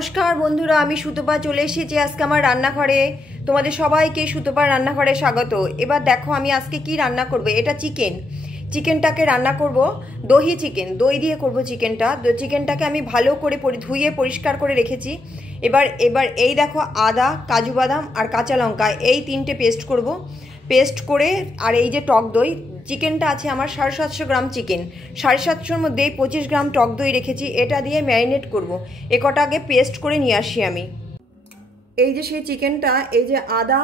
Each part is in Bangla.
নমস্কার বন্ধুরা, আমি সুতপা চলে এসেছি আজকে আমার রান্নাঘরে। তোমাদের সবাইকে সুতপার রান্নাঘরে স্বাগত। এবার দেখো আমি আজকে কি রান্না করব। এটা চিকেনটাকে রান্না করব, দহি চিকেন, দই দিয়ে করব চিকেনটাকে আমি ভালো করে ধুয়ে পরিষ্কার করে রেখেছি। এবার এই দেখো, আদা, কাজু বাদাম আর কাঁচা লঙ্কা এই তিনটে পেস্ট করে, আর এই যে টক দই, চিকেনটা আছে আমার 750 গ্রাম চিকেন, 750-র মধ্যে 25 গ্রাম টক দই রেখেছি। এটা দিয়ে ম্যারিনেট করব। এ কটা আগে পেস্ট করে নিয়ে আসি আমি। এই যে সেই চিকেনটা, এই যে আদা,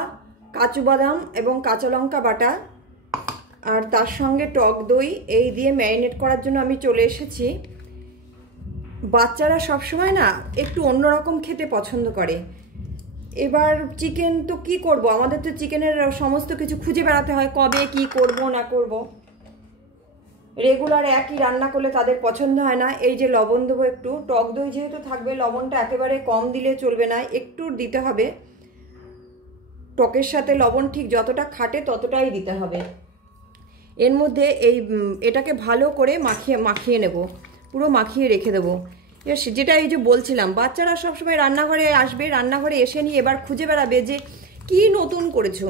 কাজু বাদাম এবং কাঁচা লঙ্কা বাটা আর তার সঙ্গে টক দই, এই দিয়ে ম্যারিনেট করার জন্য আমি চলে এসেছি। বাচ্চারা সবসময় না একটু অন্যরকম খেতে পছন্দ করে। এবার চিকেন তো কি করব, আমাদের তো চিকেনের সমস্ত কিছু খুঁজে বেড়াতে হয়, কবে কি করব না করব। রেগুলার একই রান্না করলে তাদের পছন্দ হয় না। এই যে লবণ দেবো একটু, টক দই যেহেতু থাকবে লবণটা একেবারে কম দিলে চলবে না, একটু দিতে হবে। টকের সাথে লবণ ঠিক যতটা খাটে ততটাই দিতে হবে। এর মধ্যে এটাকে ভালো করে মাখিয়ে নেব, পুরো মাখিয়ে রেখে দেবো। যেটা এই যে বলছিলাম, বাচ্চারা সবসময় রান্নাঘরে আসবে, রান্নাঘরে এসে নিয়ে এবার খুঁজে বেড়াবে যে কি নতুন করেছো,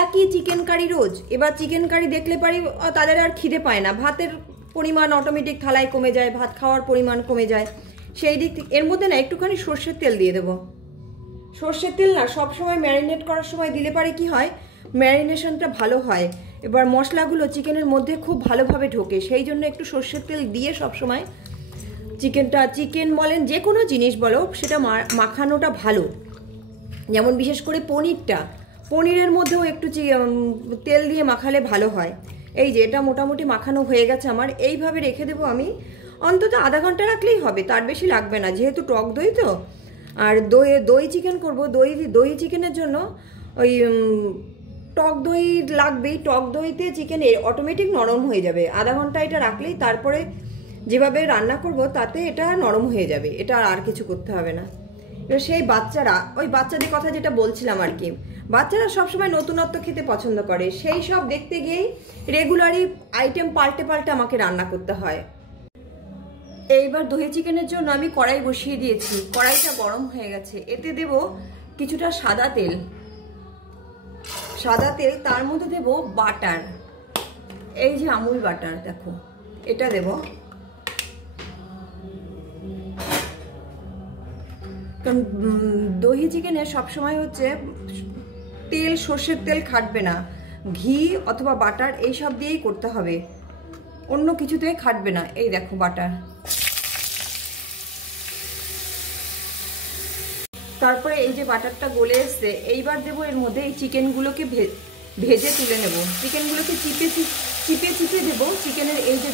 একই চিকেন কারি রোজ। এবার চিকেন কারি দেখলে পারি তাদের আর খিদে পায় না, ভাতের পরিমাণ অটোমেটিক থালায় কমে যায়, ভাত খাওয়ার পরিমাণ কমে যায়। সেই দিক থেকে এর মধ্যে না একটুখানি সর্ষের তেল দিয়ে দেবো। সর্ষের তেল না সবসময় ম্যারিনেট করার সময় দিলে পারে কি হয়, ম্যারিনেশনটা ভালো হয়। এবার মশলাগুলো চিকেনের মধ্যে খুব ভালোভাবে ঢোকে, সেই জন্য একটু সর্ষের তেল দিয়ে সবসময় চিকেন বলেন যে কোনো জিনিস বলো, সেটা মাখানোটা ভালো। যেমন বিশেষ করে পনিরের মধ্যেও একটু তেল দিয়ে মাখালে ভালো হয়। এই যে এটা মোটামুটি মাখানো হয়ে গেছে আমার। এইভাবে রেখে দেবো আমি, অন্তত আধা ঘন্টা রাখলেই হবে, তার বেশি লাগবে না, যেহেতু টক দই তো। আর দই চিকেন করবো, দই চিকেনের জন্য ওই টক দই লাগবেই। টক দইতে চিকেন অটোমেটিক নরম হয়ে যাবে, আধা ঘন্টা এটা রাখলেই তারপরে যেভাবে রান্না করব তাতে এটা নরম হয়ে যাবে, এটা আর কিছু করতে হবে না। এবার সেই বাচ্চাদের কথা যেটা বলছিলাম আর কি, বাচ্চারা সবসময় নতুনত্ব খেতে পছন্দ করে, সেই সব দেখতে গিয়েই রেগুলারই আইটেম পাল্টে আমাকে রান্না করতে হয়। এইবার দহি চিকেনের জন্য আমি কড়াই বসিয়ে দিয়েছি, কড়াইটা গরম হয়ে গেছে। এতে দেব কিছুটা সাদা তেল, তার মধ্যে দেব বাটার, এই যে আমুল বাটার, দেখো এটা দেব। কারণ দহি চিকেনে সবসময় হচ্ছে তেল, সর্ষের তেল খাটবে না, ঘি অথবা বাটার এইসব দিয়েই করতে হবে, অন্য কিছুতে খাটবে না। এই দেখো বাটার। তারপরে এই যে বাটারটা গলে এসছে, এইবার দেবো এর মধ্যে এই চিকেনগুলোকে ভেজে তুলে নেব। চিকেনগুলোকে চিপে দেবো, চিকেনের এই যে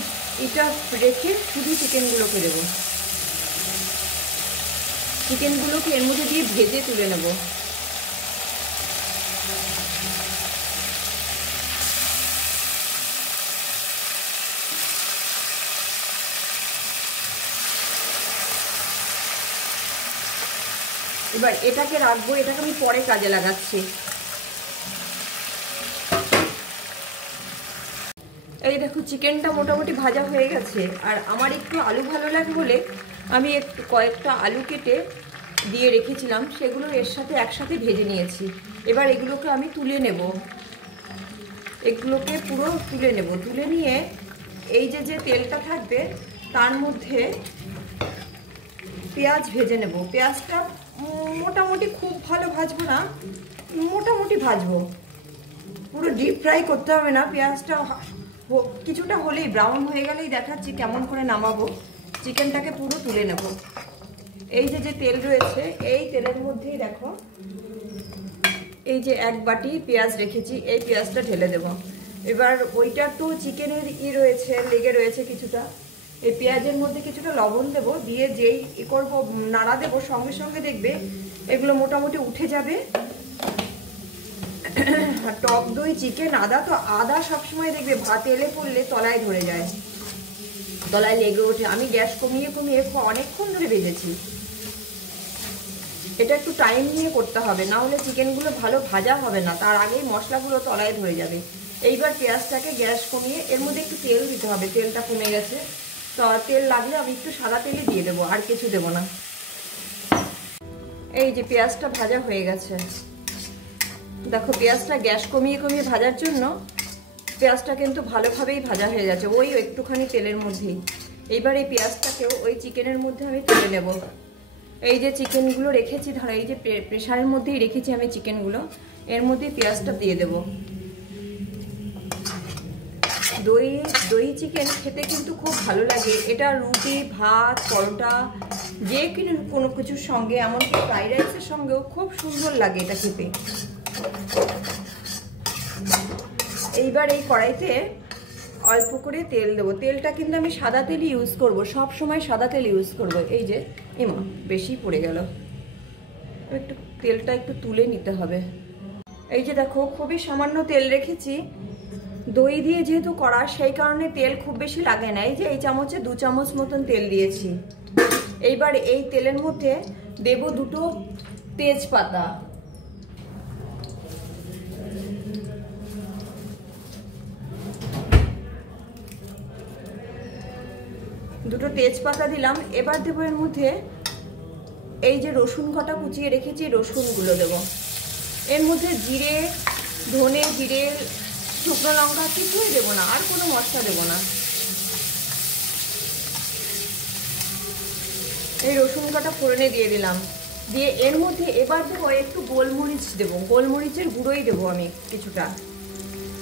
এটা রেখে শুধু চিকেনগুলোকে দেবো, চিকেনগুলোকে এর মধ্যে দিয়ে ভেজে তুলে নেব। এবার এটাকে রাখবো, এটাকে আমি পরে কাজে লাগাচ্ছি। এই দেখো চিকেনটা মোটামুটি ভাজা হয়ে গেছে। আর আমার একটু আলু ভালো লাগে বলে আমি কয়েকটা আলু কেটে দিয়ে রেখেছিলাম, সেগুলো এর সাথে একসাথে ভেজে নিয়েছি। এবার এগুলোকে আমি তুলে নেব, এগুলোকে পুরো তুলে নেব। তুলে নিয়ে এই যে তেলটা থাকবে তার মধ্যে পেঁয়াজ ভেজে নেব। পেঁয়াজটা মোটামুটি খুব ভালো ভাজবো না, মোটামুটি ভাজবো, পুরো ডিপ ফ্রাই করতে হবে না। পেঁয়াজটা কিছুটা হলেই ব্রাউন হয়ে গেলেই দেখাচ্ছি কেমন করে নামাবো। চিকেনটাকে পুরো তুলে নেব। এই যে তেল রয়েছে, এই তেলের মধ্যেই দেখো এই যে 1 বাটি পেঁয়াজ রেখেছি, এই পেঁয়াজটা ঢেলে দেব। এবার ওইটা তো চিকেনের রয়েছে, লেগে রয়েছে কিছুটা, এই পেঁয়াজের মধ্যে কিছুটা লবণ দেব, দিয়ে যেই করবো নাড়া দেবো, সঙ্গে সঙ্গে দেখবে এগুলো মোটামুটি উঠে যাবে। টক দই, চিকেন, আদা, তো আদা সবসময় দেখবে তেলে পড়লে তলায় ধরে যায়, তলায় লেগে ওঠে। আমি গ্যাস কমিয়ে অনেকক্ষণ ধরে ভেজেছি। এটা একটু টাইম নিয়ে করতে হবে, না হলে চিকেনগুলো ভালো ভাজা হবে না, তার আগেই মশলাগুলো তলায় ধরে যাবে। এইবার পেঁয়াজটাকে গ্যাস কমিয়ে এর মধ্যে একটু তেল দিতে হবে, তেলটা কমে গেছে, তো তেল লাগলে আমি একটু সাদা তেলই দিয়ে দেবো, আর কিছু দেবো না। এই যে পেঁয়াজটা ভাজা হয়ে গেছে। দেখো পেঁয়াজটা গ্যাস কমিয়ে কমিয়ে ভাজার জন্য পেঁয়াজটা কিন্তু ভালোভাবেই ভাজা হয়ে যাচ্ছে ওই একটুখানি তেলের মধ্যেই। এইবার এই পেঁয়াজটাকেও ওই চিকেনের মধ্যে আমি তুলে নেব। এই যে চিকেনগুলো রেখেছি, ধরো এই যে প্রেসারের মধ্যেই রেখেছি আমি চিকেনগুলো, এর মধ্যে পেঁয়াজটা দিয়ে দেব। দই চিকেন খেতে কিন্তু খুব ভালো লাগে। এটা রুটি, ভাত, পরোটা, যে কোনো কিছুর সঙ্গে, এমনকি ফ্রাইড রাইসের সঙ্গেও খুব সুন্দর লাগে এটা খেতে। এইবার এই কড়াইতে অল্প করে তেল দেবো। তেলটা কিন্তু আমি সাদা তেলই ইউজ করব, সব সময় সাদা তেল ইউজ করব। এই যে এমা বেশি পড়ে গেল, একটু তেলটা একটু তুলে নিতে হবে। এই যে দেখো খুবই সামান্য তেল রেখেছি, দই দিয়ে যেহেতু করা সেই কারণে তেল খুব বেশি লাগে না। এই যে এই চামচে 2 চামচ মতন তেল দিয়েছি। এইবার এই তেলের মধ্যে দেব 2টো তেজপাতা। দুটো তেজপাতা দিলাম। এবার দেবো এর মধ্যে এই যে রসুন কটা কুচিয়ে রেখেছি, রসুনগুলো দেব। এর মধ্যে জিরে, ধনে, জিরে, শুকনো লঙ্কা কিছুই দেবো না, আর কোনো মশলা দেবো না। এই রসুন কটা ফোড়নে দিয়ে দিলাম। দিয়ে এর মধ্যে এবার দেবো একটু গোলমরিচ দেবো, গোলমরিচের গুঁড়োই দেবো আমি কিছুটা।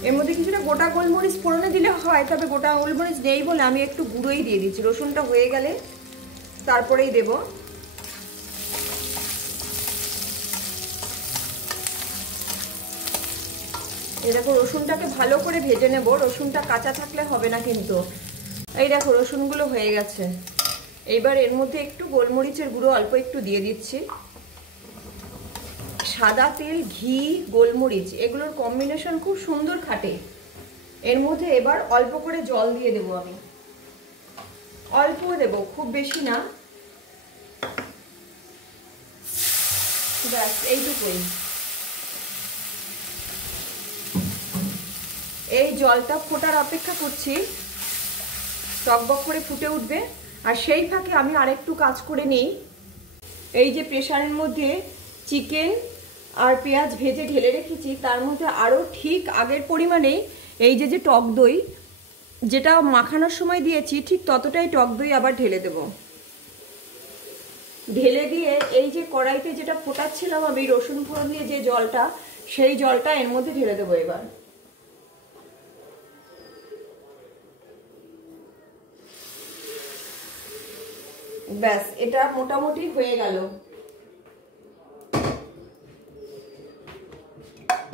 এর মধ্যে কিছুটা গোটা গোলমরিচ ফোড়নে দিলে হয়, তবে গোটা গোলমরিচ নেই বলে আমি একটু গুঁড়োই দিয়ে দিচ্ছি। রসুনটা হয়ে গেলে তারপরেই দেব। এই দেখো রসুনটাকে ভালো করে ভেজে নেব, রসুনটা কাঁচা থাকলে হবে না কিন্তু। এই দেখো রসুনগুলো হয়ে গেছে। এইবার এর মধ্যে একটু গোলমরিচের গুঁড়ো অল্প একটু দিয়ে দিচ্ছি। সাদা তেল, ঘি, গোলমরিচ এগুলোর কম্বিনেশন খুব সুন্দর খাটে। এর মধ্যে এবার অল্প করে জল দিয়ে দেবো আমি, অল্প দেব, খুব বেশি না, ব্যাস এইটুকুই। এই জলটা ফোটার অপেক্ষা করছি, টকবক করে ফুটে উঠবে। আর সেই ফাঁকে আমি আরেকটু কাজ করে নিই। এই যে প্রেসারের মধ্যে চিকেন আর পেঁয়াজ ভেজে ঢেলে রেখেছি, তার মধ্যে আরও ঠিক আগের পরিমাণেই এই যে টক দই যেটা মাখানোর সময় দিয়েছি, ঠিক ততটাই টক দই আবার ঢেলে দেব। ঢেলে দিয়ে এই যে কড়াইতে যেটা ফোটাচ্ছিলাম আমি রসুন ফোড়ন দিয়ে যে জলটা, সেই জলটা এর মধ্যে ঢেলে দেবো এবার। ব্যাস এটা মোটামুটি হয়ে গেল।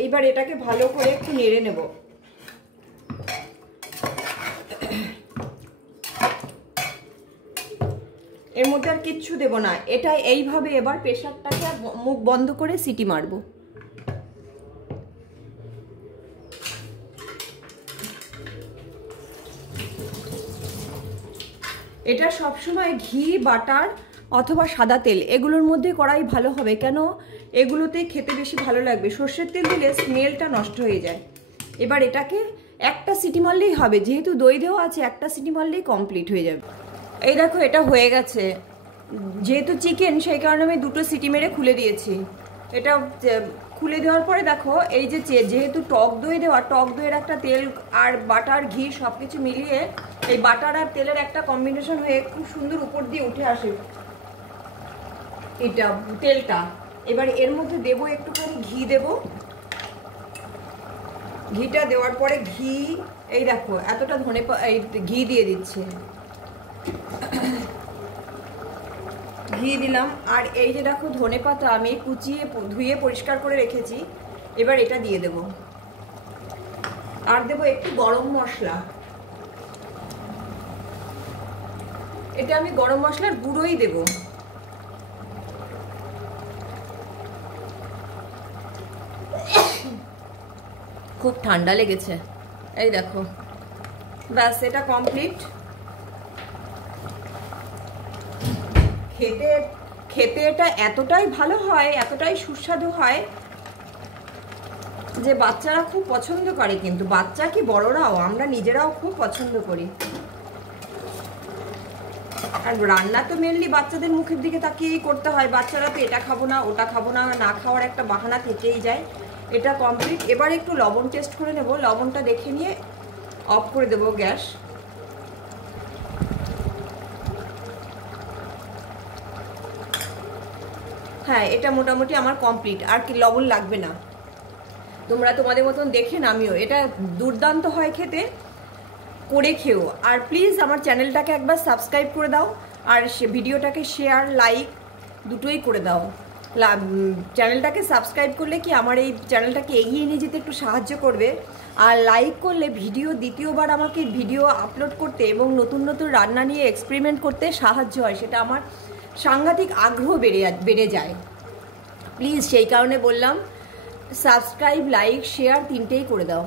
এবার এটাকে ভালো করে একটু নেড়ে নেব। এর মধ্যে আর কিচ্ছু দেব না, এটা এইভাবে এবার প্রেসারটাকে মুখ বন্ধ করে সিটি মারবো। এটা সবসময় ঘি, বাটার অথবা সাদা তেল এগুলোর মধ্যে করাই ভালো হবে, কেন এগুলোতে খেতে বেশি ভালো লাগবে। সর্ষের তেল দিলে স্মেলটা নষ্ট হয়ে যায়। এবার এটাকে একটা সিটি মারলেই হবে, যেহেতু দই দেওয়া আছে একটা সিটি মারলেই কমপ্লিট হয়ে যাবে। এই দেখো এটা হয়ে গেছে, যেহেতু চিকেন সেই কারণে আমি 2টো সিটি মেরে খুলে দিয়েছি। এটা খুলে দেওয়ার পরে দেখো এই যে যেহেতু টক দই দেওয়া, টক দইয়ের একটা তেল আর বাটার, ঘি সব কিছু মিলিয়ে এই বাটার আর তেলের একটা কম্বিনেশন হয়ে খুব সুন্দর উপর দিয়ে উঠে আসে এটা তেলটা। এবার এর মধ্যে দেবো একটুখানি ঘি দেব। ঘিটা দেওয়ার পরে ঘি, এই দেখো এতটা ঘি দিয়ে দিচ্ছে, ঘি দিলাম। আর এই যে দেখো ধনেপাতা আমি কুচিয়ে ধুয়ে পরিষ্কার করে রেখেছি, এবার এটা দিয়ে দেব। আর দেব একটু গরম মশলা, এটা আমি গরম মশলার গুঁড়োই দেব। খুব ঠান্ডা লেগেছে, এই দেখো ব্যাস এটা কমপ্লিট। খেতে এটা এতটাই ভালো হয়, এতটাই সুস্বাদু হয় যে বাচ্চারা খুব পছন্দ করে, কিন্তু বাচ্চা কি বড়রাও, আমরা নিজেরাও খুব পছন্দ করি। আর রান্না তো মেনলি বাচ্চাদের মুখের দিকে তাকিয়েই করতে হয়, বাচ্চারা তো এটা খাবো না ওটা খাবো না, না খাওয়ার একটা বাহানা থেকেই যায়। এটা কমপ্লিট। এবার একটু লবণ টেস্ট করে নেব, লবণটা দেখে নিয়ে অফ করে দেবো গ্যাস। হ্যাঁ, এটা মোটামুটি আমার কমপ্লিট, আর কি লবণ লাগবে না। তোমরা তোমাদের মতন দেখে নামিও, এটা দুর্দান্ত হয় খেতে, করে খেও। আর প্লিজ আমার চ্যানেলটাকে একবার সাবস্ক্রাইব করে দাও, আর ভিডিওটাকে শেয়ার লাইক দুটোই করে দাও। চ্যানেলটাকে সাবস্ক্রাইব করলে কি আমার এই চ্যানেলটাকে এগিয়ে নিয়ে যেতে একটু সাহায্য করবে, আর লাইক করলে ভিডিও দ্বিতীয়বার আমাকে ভিডিও আপলোড করতে এবং নতুন নতুন রান্না নিয়ে এক্সপেরিমেন্ট করতে সাহায্য হয়, সেটা আমার সাংঘাতিক আগ্রহ বেড়ে যায়। প্লিজ সেই কারণে বললাম সাবস্ক্রাইব লাইক শেয়ার তিনটেই করে দাও।